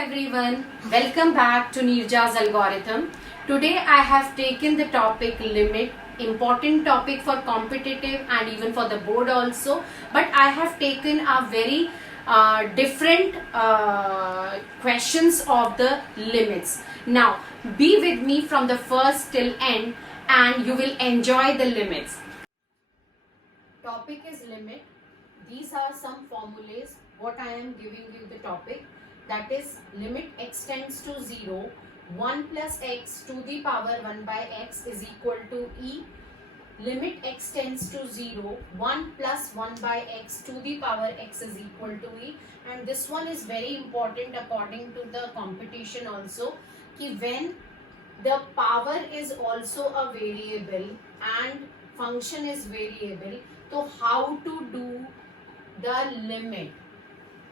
everyone, welcome back to Nirja's algorithm. Today I have taken the topic limit, important topic for competitive and even for the board also, but I have taken a very different questions of the limits. Now be with me from the first till end and you will enjoy the limits. Topic is limit. These are some formulas what I am giving you the topic, that is limit x tends to 0, 1 plus x to the power 1 by x is equal to e. Limit x tends to 0, 1 plus 1 by x to the power x is equal to e. And this one is very important according to the competition also, कि when the power is also a variable and function is variable, so how to do the limit?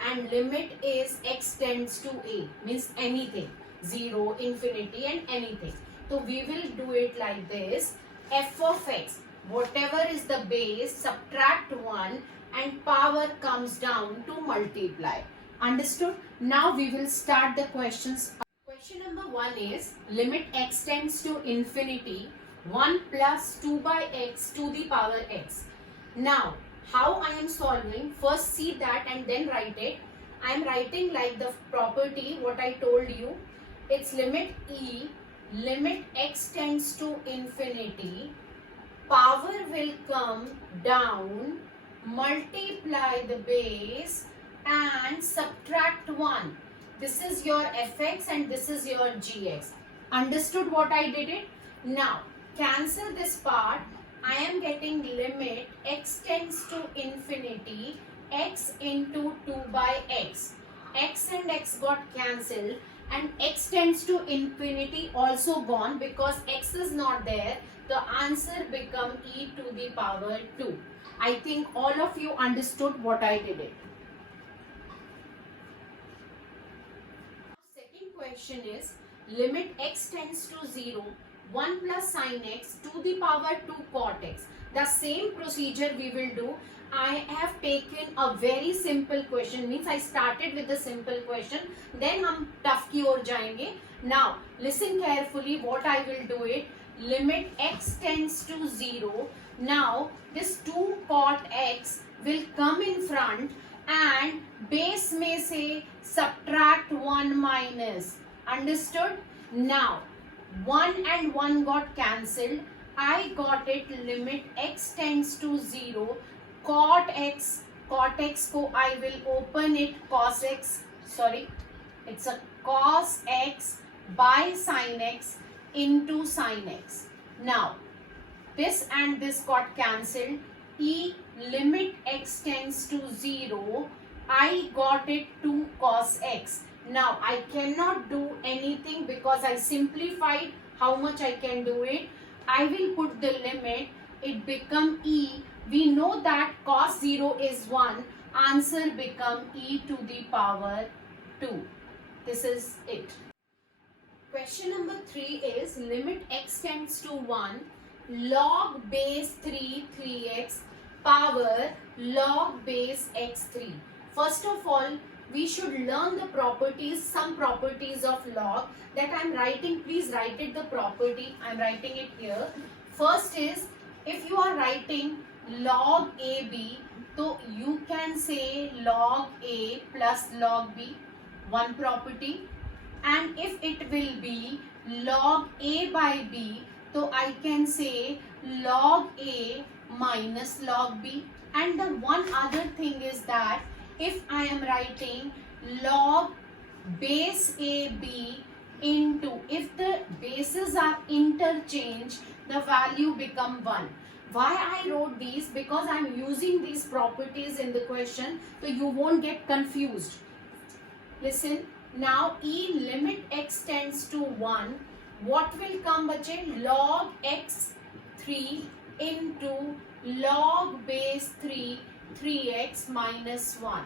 And limit is x tends to a, means anything, 0, infinity and anything. So we will do it like this: f of x, whatever is the base, subtract 1 and power comes down to multiply. Understood? Now we will start the questions. Question number 1 is limit x tends to infinity, 1 plus 2 by x to the power x. Now how I am solving? First see that and then write it. I am writing like the property what I told you. It's limit e, limit x tends to infinity, power will come down, multiply the base and subtract 1. This is your fx and this is your gx. Understood what I did it? Now cancel this part. I am getting limit x tends to infinity, x into 2 by x. X and x got cancelled and x tends to infinity also gone because x is not there. The answer become e to the power 2. I think all of you understood what I did it. Second question is limit x tends to 0, 1 plus sin x to the power 2 cot x. The same procedure we will do. I have taken a very simple question, means I started with the simple question, then हम tough की ओर जाएंगे. Now listen carefully what I will do it. Limit x tends to 0. Now this 2 cot x will come in front and base में से subtract 1 minus. Understood? Now 1 and 1 got cancelled. I got it limit x tends to 0, cot x को I will open it cos x, sorry, it's a cos x by sin x into sin x. Now this and this got cancelled. E limit x tends to 0, I got it to cos x. Now I cannot do anything because I simplified how much I can do it. I will put the limit, it become e. We know that cos 0 is 1, answer become e to the power 2. This is it. Question number 3 is limit x tends to 1, log base 3 3x power log base x3. First of all, we should learn the properties, some properties of log that I am writing. Please write it the property. I am writing it here. First is, if you are writing log AB, so you can say log A plus log B, one property. And if it will be log A by B, so I can say log A minus log B. And the one other thing is that if I am writing log base AB into, if the bases are interchanged, the value become 1. Why I wrote these? Because I am using these properties in the question, so you won't get confused. Listen, now e limit x tends to 1, what will come bache? Log x3 into log base 3 3x minus 1.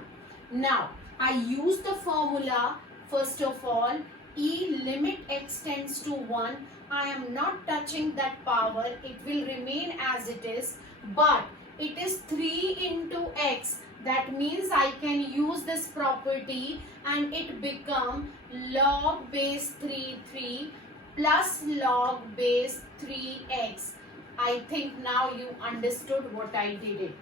Now I use the formula. First of all, e limit x tends to 1, I am not touching that power, it will remain as it is, but it is 3 into x. That means I can use this property and it become log base 3 plus log base 3x. I think now you understood what I did it.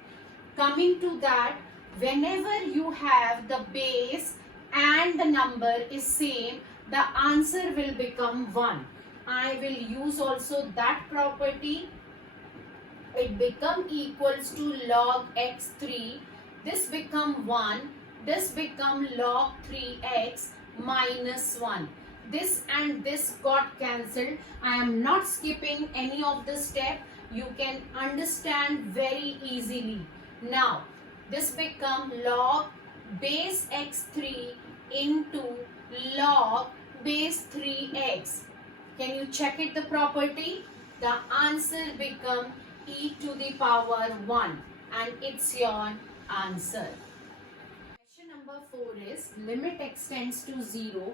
Coming to that, whenever you have the base and the number is same, the answer will become 1. I will use also that property. It become equals to log x3. This become 1. This become log 3x minus 1. This and this got cancelled. I am not skipping any of the step. You can understand very easily. Now, this become log base x3 into log base 3x. Can you check it the property? The answer become e to the power 1 and it's your answer. Question number 4 is limit x tends to 0,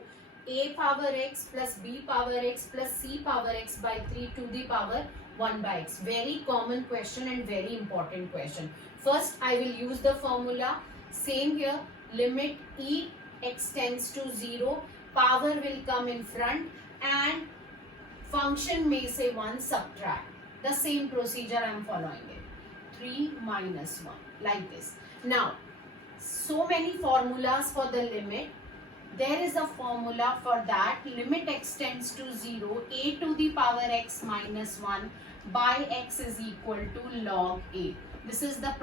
a power x plus b power x plus c power x by 3 to the power 1 by x. Very common question and very important question. First, I will use the formula. Same here, limit e x tends to 0, power will come in front and function may say 1, subtract. The same procedure I am following it. 3 minus 1 like this. Now, so many formulas for the limit. There is a formula for that. Limit x tends to 0, a to the power x minus 1 by x is equal to log a. This is the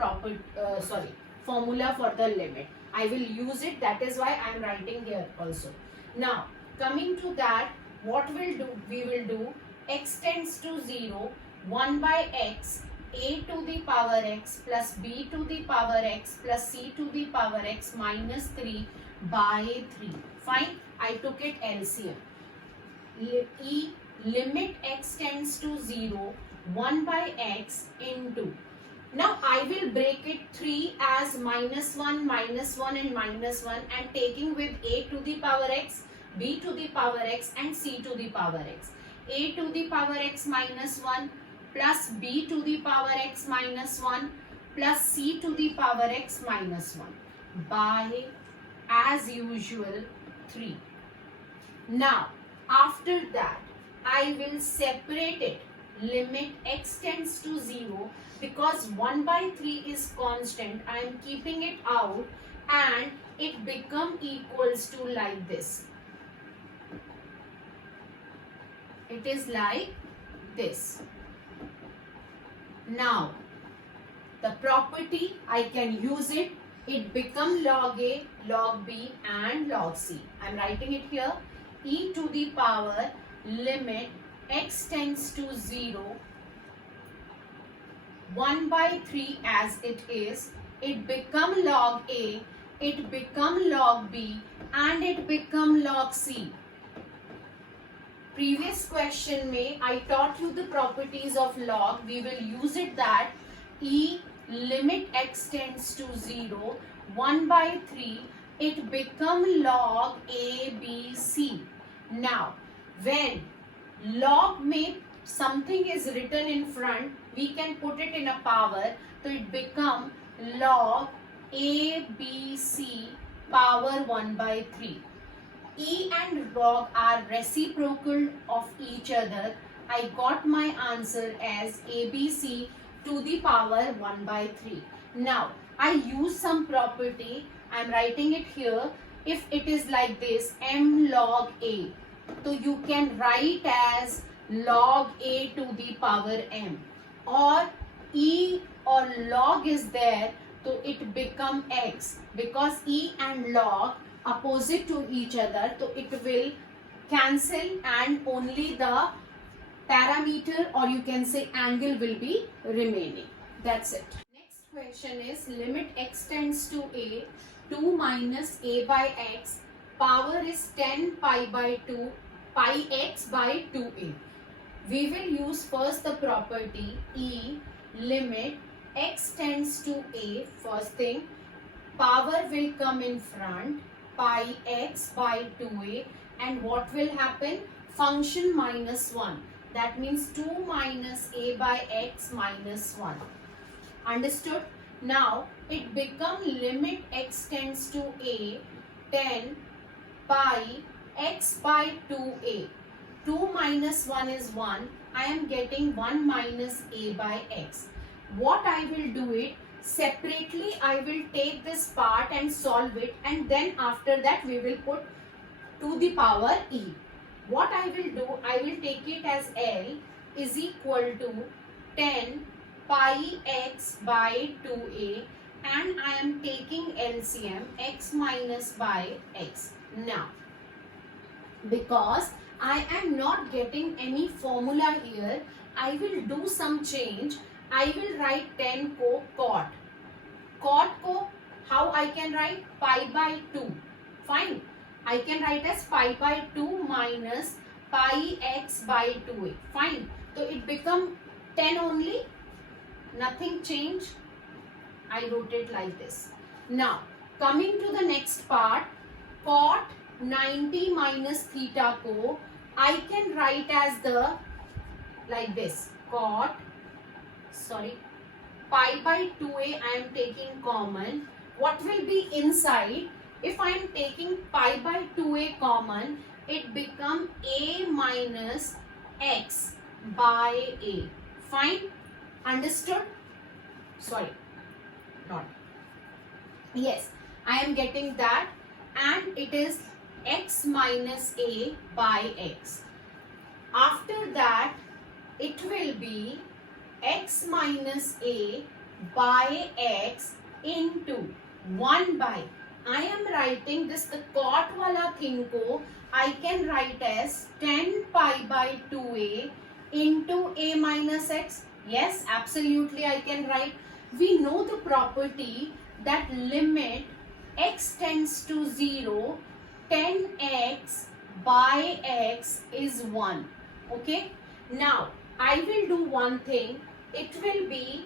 formula for the limit. I will use it. That is why I am writing here also. Now, coming to that, what we'll do? We will do x tends to 0, 1 by x, a to the power x plus b to the power x plus c to the power x minus 3 by 3. Fine, I took it LCM. Limit x tends to 0, 1 by x into. Now I will break it 3 as minus 1 and minus 1 and taking with a to the power x, b to the power x and c to the power x. A to the power x minus 1 plus b to the power x minus 1 plus c to the power x minus 1 by, as usual, 3. Now, after that, I will separate it. Limit x tends to 0 because 1 by 3 is constant. I am keeping it out and it become equals to like this. It is like this. Now, the property I can use it. It become log a, log b and log c. I am writing it here. E to the power limit x tends to 0, 1 by 3 as it is. It become log a, it become log b and it become log c. Previous question में I taught you the properties of log. We will use it that e limit x tends to 0, 1 by 3, it become log a, b, c. Now, when log में something is written in front, we can put it in a power, so it become log a, b, c power 1 by 3. E and log are reciprocal of each other. I got my answer as ABC to the power 1 by 3. Now, I use some property. I am writing it here. If it is like this, m log a. So, you can write as log a to the power m. Or E or log is there, so it become x. Because E and log opposite to each other, so it will cancel and only the parameter or you can say angle will be remaining. That's it. Next question is limit x tends to a, 2 minus a by x, power is 10 pi by 2, pi x by 2a. We will use first the property E limit x tends to a, first thing, power will come in front, pi x by 2a, and what will happen? Function minus 1. That means 2 minus a by x minus 1. Understood? Now it become limit x tends to a 10 pi x by 2a. 2 minus 1 is 1. I am getting 1 minus a by x. What I will do it, separately I will take this part and solve it, and then after that we will put to the power e. What I will do, I will take it as L is equal to 10 pi x by 2a, and I am taking LCM x minus by x. Now, because I am not getting any formula here, I will do some change. I will write 10 को cot. Cot को how I can write? Pi by 2. Fine. I can write as pi by 2 minus pi x by 2a. Fine. So it become 10 only. Nothing change. I wrote it like this. Now coming to the next part, cot 90 minus theta को I can write as the like this, cot pi by 2a I am taking common. What will be inside? If I am taking pi by 2a common, it become a minus x by a. Fine? Understood? Sorry, not. Yes, I am getting that, and it is x minus a by x. After that, it will be x minus a by x into 1 by. I am writing this, the cot wala thing ko I can write as 10 pi by 2a into a minus x. Yes, absolutely I can write. We know the property that limit x tends to 0, 10x by x is 1. Okay. Now I will do one thing. It will be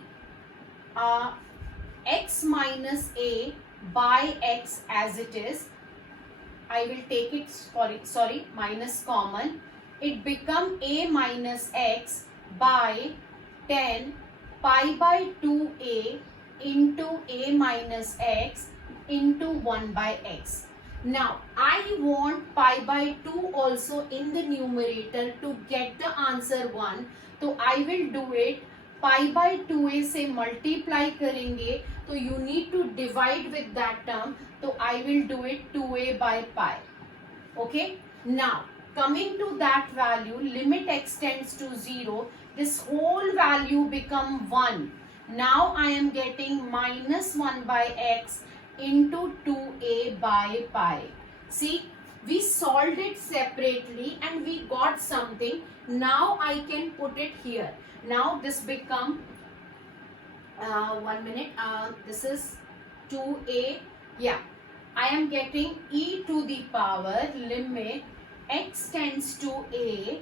x minus a by x as it is. I will take it, sorry, minus common. It become a minus x by 10 pi by 2a into a minus x into 1 by x. Now I want pi by 2 also in the numerator to get the answer 1. So I will do it. Pi by 2a से multiply करेंगे, तो you need to divide with that term. So I will do it 2a by pi. Okay. Now coming to that value, limit x tends to 0. This whole value become 1. Now I am getting minus 1 by x into 2a by pi. See, we solved it separately and we got something. Now I can put it here. Now this become 1 minute. This is 2a. Yeah, I am getting e to the power limit x tends to a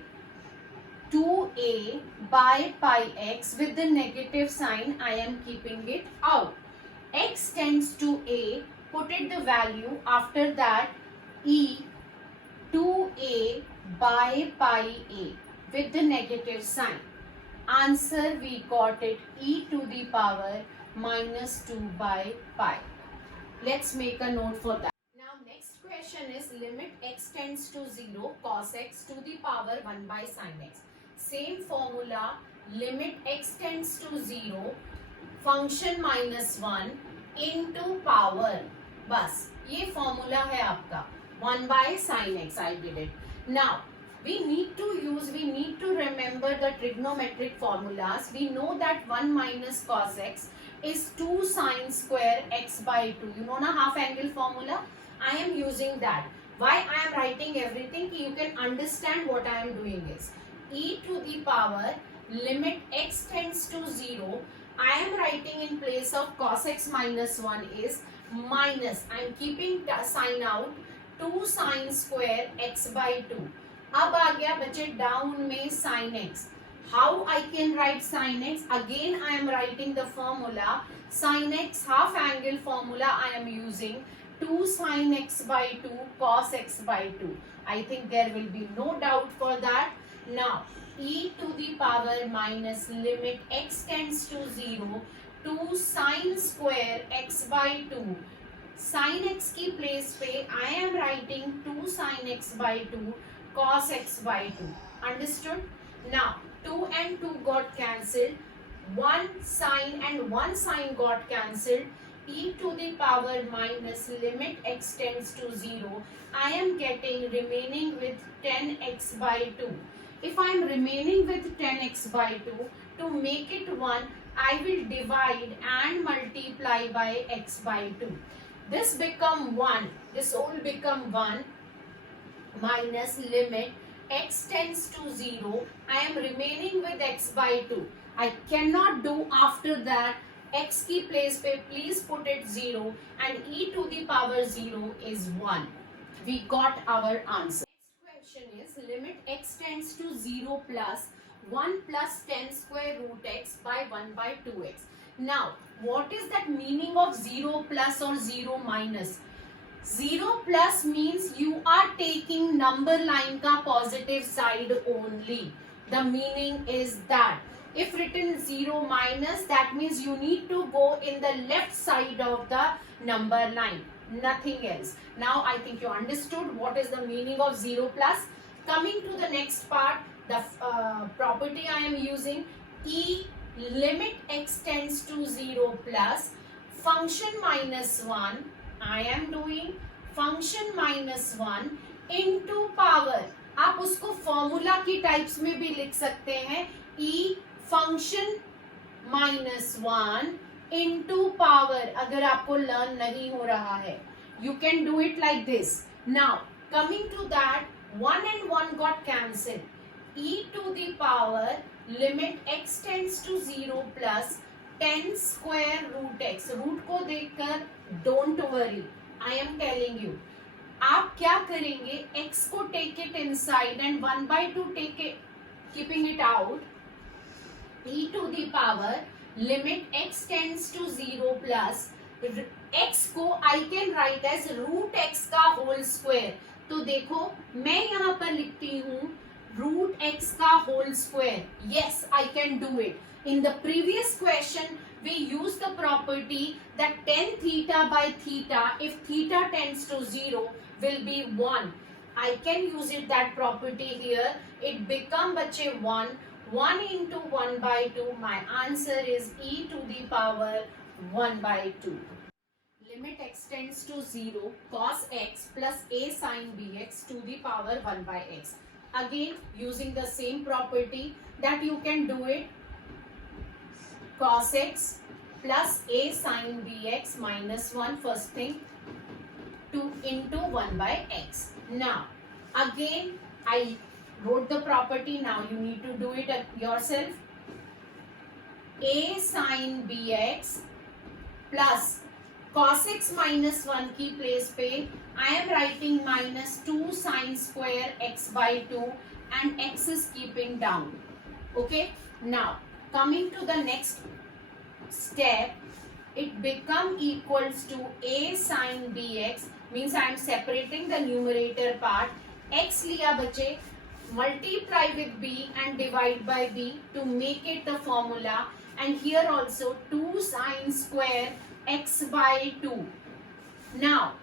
2a by pi x. With the negative sign I am keeping it out. X tends to a, put it the value, after that e 2a by pi a with the negative sign. Answer, we got it, e to the power minus 2 by pi. Let's make a note for that. Now next question is limit x tends to 0 cos x to the power 1 by sin x. Same formula, limit x tends to 0 function minus 1 into power. बस ये formula है आपका 1 by sin x. I did it. Now we need to remember the trigonometric formulas. We know that 1 minus cos x is 2 sine square x by 2. You know na half angle formula? I am using that. Why I am writing everything? You can understand what I am doing is e to the power limit x tends to 0. I am writing in place of cos x minus 1 is minus. I am keeping sign out 2 sine square x by 2. अब आ गया बच्चे down में sin x. How I can write sin x? Again I am writing the formula. Sin x half angle formula I am using. 2 sin x by 2 cos x by 2. I think there will be no doubt for that. Now e to the power minus limit x tends to 0 2 sine square x by 2. साइन x की place पे I am writing 2 sin x by 2 cos x by 2. Understood? Now 2 and 2 got cancelled. 1 sin and 1 sin got cancelled. E to the power minus limit x tends to 0. I am getting remaining with 10x by 2. If I am remaining with 10x by 2, to make it 1, I will divide and multiply by x by 2. This become 1. This will become 1 minus limit x tends to 0. I am remaining with x by 2. I cannot do after that. X की place पे please put it 0 and e to the power 0 is 1. We got our answer. Next question is limit x tends to 0 plus 1 plus 10 square root x by 1 by 2x. Now what is that meaning of 0 plus or 0 minus? 0 plus means you are taking number line का positive side only. The meaning is that if written 0 minus, that means you need to go in the left side of the number line, nothing else. Now I think you understood what is the meaning of 0 plus. Coming to the next part, the property I am using, e limit x tends to 0 plus function minus 1. I am doing function minus 1 into power. आप उसको formula की types में भी लिख सकते हैं, e function -1 into power. अगर आपको लर्न नहीं हो रहा है, you can do it like this. Now coming to that, 1 and 1 got cancelled. e to the power limit x tends to 0 plus 10 square root x. Root को देखकर don't worry, I am telling you. आप क्या करेंगे, x को take it inside and 1 by 2 take it, keeping it out. e to the power limit x tends to 0 plus x को I can write as root x का whole square. तो देखो मैं यहाँ पर लिखती हूँ root x का whole square. Yes, I can do it. In the previous question we used the property that tan theta by theta, if theta tends to 0, will be 1. I can use it that property here. It become बच्चे 1 into 1 by 2. My answer is e to the power 1 by 2. Limit x tends to 0 cos x plus a sin bx to the power 1 by x. Again using the same property that you can do it cos x plus a sin bx minus 1 first thing 2 into 1 by x. Now again I wrote the property. Now you need to do it yourself. a sin bx plus cos x minus 1 की place पे I am writing minus 2 sin square x by 2 and x is keeping down. Okay. Now coming to the next step, it become equals to a sin bx, means I am separating the numerator part. x लिया बचे, multiply with b and divide by b to make it the formula, and here also 2 sin square x by 2. Now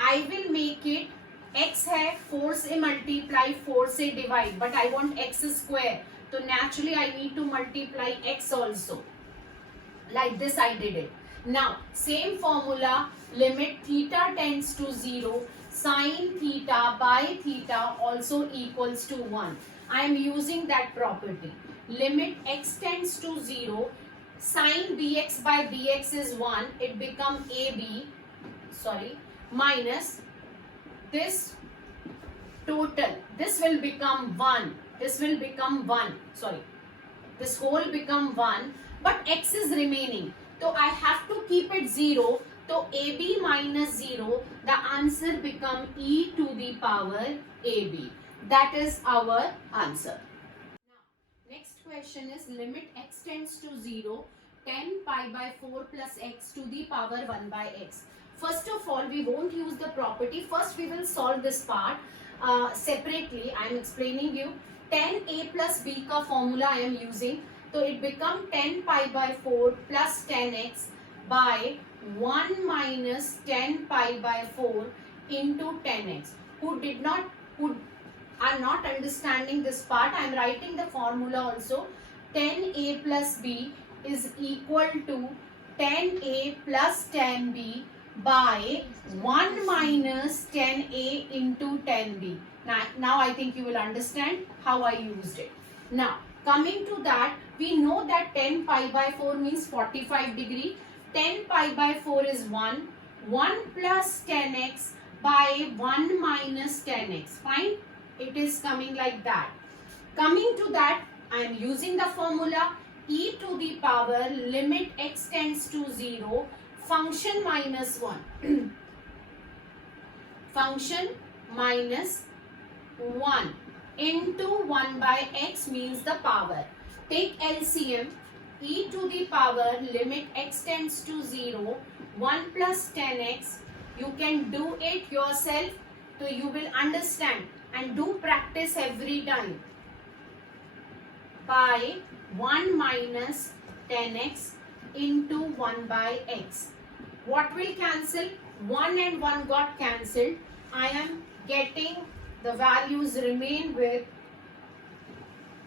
I will make it x है 4 से multiply 4 से divide, but I want x square, so naturally I need to multiply x also. Like this I did it. Now same formula, limit theta tends to 0, sin theta by theta also equals to 1. I am using that property. Limit x tends to 0, sin bx by bx is 1, it become ab, minus this total, this will become 1, this will become 1, this whole become 1, but x is remaining, so I have to keep it 0. So ab minus 0, the answer become e to the power ab. That is our answer. Now next question is limit x tends to 0, 10 pi by 4 plus x to the power 1 by x. First of all, we won't use the property. First we will solve this part separately. I am explaining you 10a plus b का formula I am using. So it become 10 pi by 4 plus 10x by 1 minus 10 pi by 4 into 10x. Who are not understanding this part, I am writing the formula also. 10a plus b is equal to 10a plus 10b by 1 minus 10a into 10b. Now I think you will understand how I used it. Now coming to that, we know that 10 pi by 4 means 45 degree. 10 pi by 4 is 1. 1 plus 10x by 1 minus 10x. Fine? It is coming like that. Coming to that, I am using the formula e to the power limit x tends to 0 function minus 1. Function minus 1 into 1 by x means the power. Take LCM. E to the power limit x tends to 0 1 plus 10x. You can do it yourself, so you will understand and do practice every time. By 1 minus 10x into 1 by x. What will cancel? 1 and 1 got cancelled. I am getting the values remain with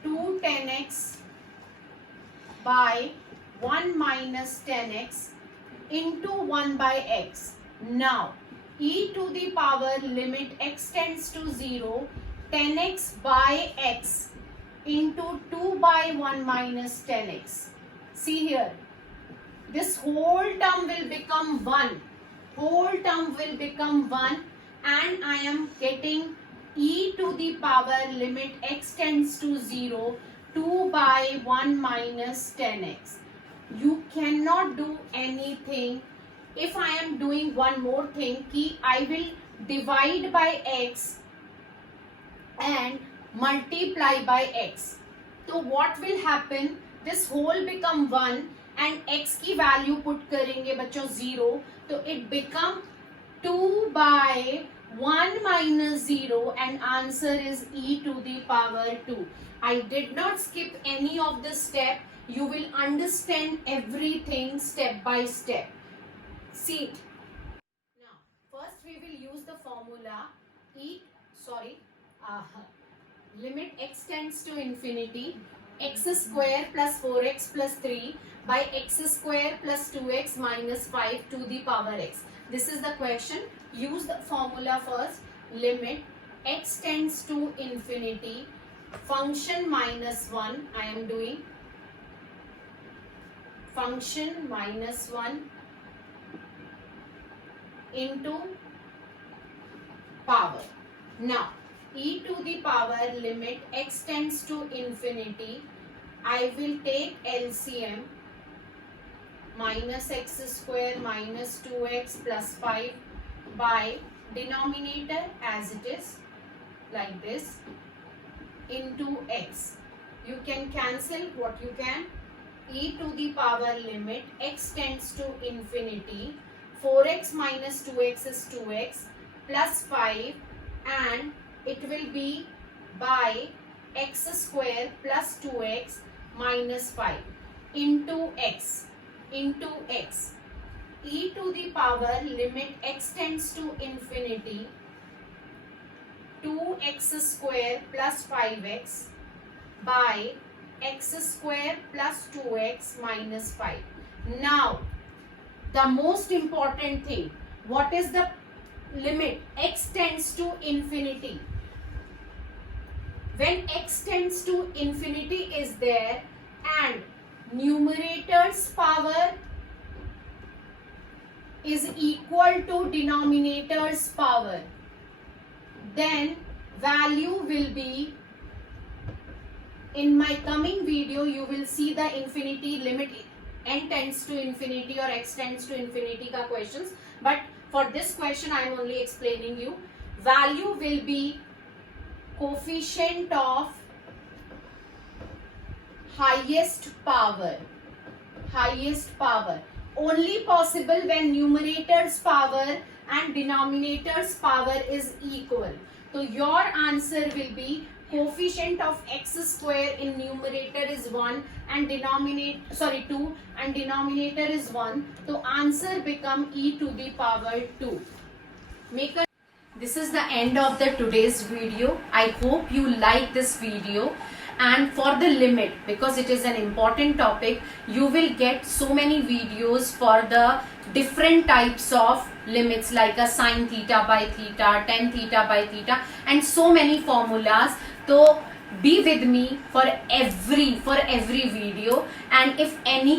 2 10x by 1 minus 10x into 1 by x. Now, e to the power limit x tends to 0, 10x by x into 2 by 1 minus 10x. See here, this whole term will become 1. Whole term will become 1 and I am getting e to the power limit x tends to 0, 2 by 1 minus 10x. You cannot do anything. If I am doing one more thing, I will divide by x and multiply by x. So what will happen? This whole become 1 and x की value put करेंगे बच्चों 0. तो it become 2 by 1 minus 0 and answer is e to the power 2. I did not skip any of the step. You will understand everything step by step. See. Now, first we will use the formula limit x tends to infinity x square plus 4x plus 3 by x square plus 2x minus 5 to the power x. This is the question. Use the formula first. Limit x tends to infinity function minus 1. I am doing function minus 1 into power. Now, e to the power limit x tends to infinity. I will take LCM minus x square minus 2x plus 5 by denominator as it is like this into x. You can cancel what you can. E to the power limit x tends to infinity. 4x minus 2x is 2x plus 5 and it will be by x square plus 2x minus 5 into x. Into x. E to the power limit x tends to infinity 2x square plus 5x by x square plus 2x minus 5. Now, the most important thing, what is the limit? X tends to infinity. When x tends to infinity is there and numerator's power is equal to denominator's power, then value will be, in my coming video you will see the infinity limit n tends to infinity or x tends to infinity ka questions, but for this question I am only explaining you. Value will be coefficient of highest power. Highest power only possible when numerator's power and denominator's power is equal. So your answer will be coefficient of x square in numerator is 1 and 2 and denominator is 1. So answer become e to the power 2. This is the end of the today's video. I hope you like this video. And for the limit, because it is an important topic, you will get so many videos for the different types of limits, like a sine theta by theta, tan theta by theta, and so many formulas. So be with me for every video, and if any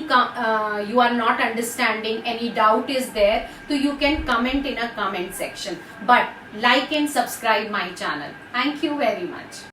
you are not understanding, any doubt is there, so you can comment in a comment section. But like and subscribe my channel. Thank you very much.